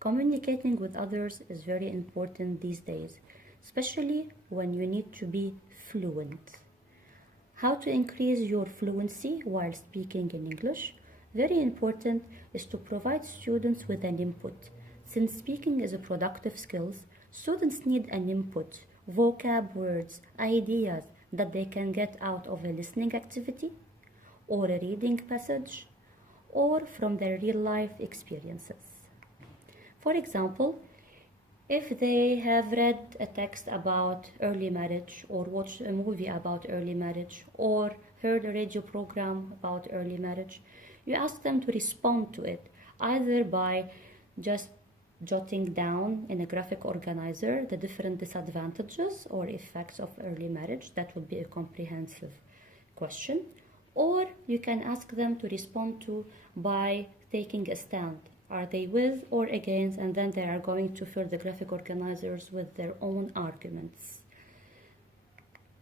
Communicating with others is very important these days, especially when you need to be fluent. How to increase your fluency while speaking in English? Very important is to provide students with an input. Since speaking is a productive skill, students need an input, vocab words, ideas that they can get out of a listening activity or a reading passage or from their real life experiences. For example, if they have read a text about early marriage or watched a movie about early marriage or heard a radio program about early marriage, you ask them to respond to it either by just jotting down in a graphic organizer the different disadvantages or effects of early marriage. That would be a comprehensive question. Or you can ask them to respond to by taking a stand. Are they with or against? And then they are going to fill the graphic organizers with their own arguments.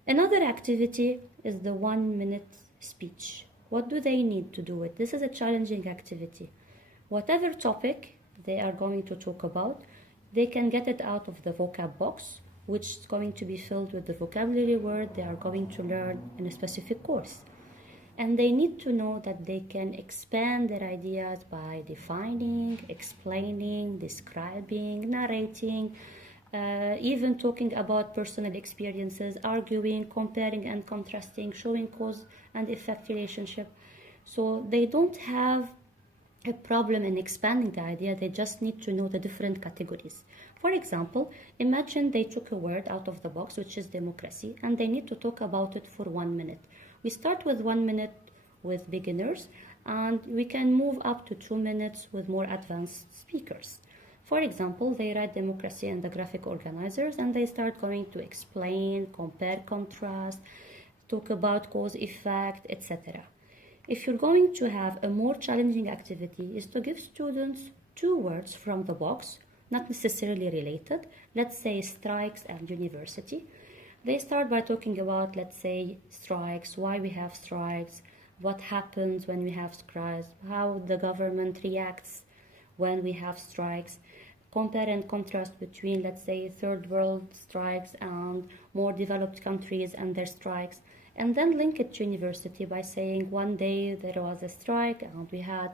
Another activity is the 1-minute speech. What do they need to do it? This is a challenging activity. Whatever topic they are going to talk about, they can get it out of the vocab box, which is going to be filled with the vocabulary word they are going to learn in a specific course. And they need to know that they can expand their ideas by defining, explaining, describing, narrating, even talking about personal experiences, arguing, comparing and contrasting, showing cause and effect relationship. So they don't have a problem in expanding the idea, they just need to know the different categories. For example, imagine they took a word out of the box, which is democracy, and they need to talk about it for 1 minute. We start with 1 minute with beginners, and we can move up to 2 minutes with more advanced speakers. For example, they write democracy in the graphic organizers and they start going to explain, compare, contrast, talk about cause, effect, etc. If you're going to have a more challenging activity is to give students 2 words from the box, not necessarily related. Let's say strikes and university. They start by talking about, let's say, strikes, why we have strikes, what happens when we have strikes, how the government reacts when we have strikes, compare and contrast between, let's say, third world strikes and more developed countries and their strikes, and then link it to university by saying one day there was a strike and we had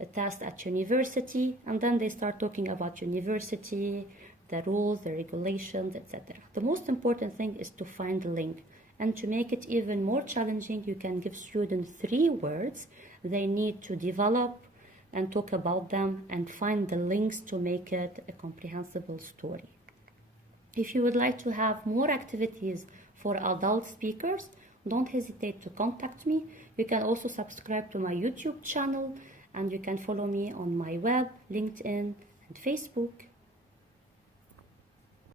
a test at university, and then they start talking about university, the rules, the regulations, etc. The most important thing is to find the link. And to make it even more challenging, you can give students 3 words they need to develop and talk about them and find the links to make it a comprehensible story. If you would like to have more activities for adult speakers, don't hesitate to contact me. You can also subscribe to my YouTube channel and you can follow me on my web, LinkedIn, and Facebook.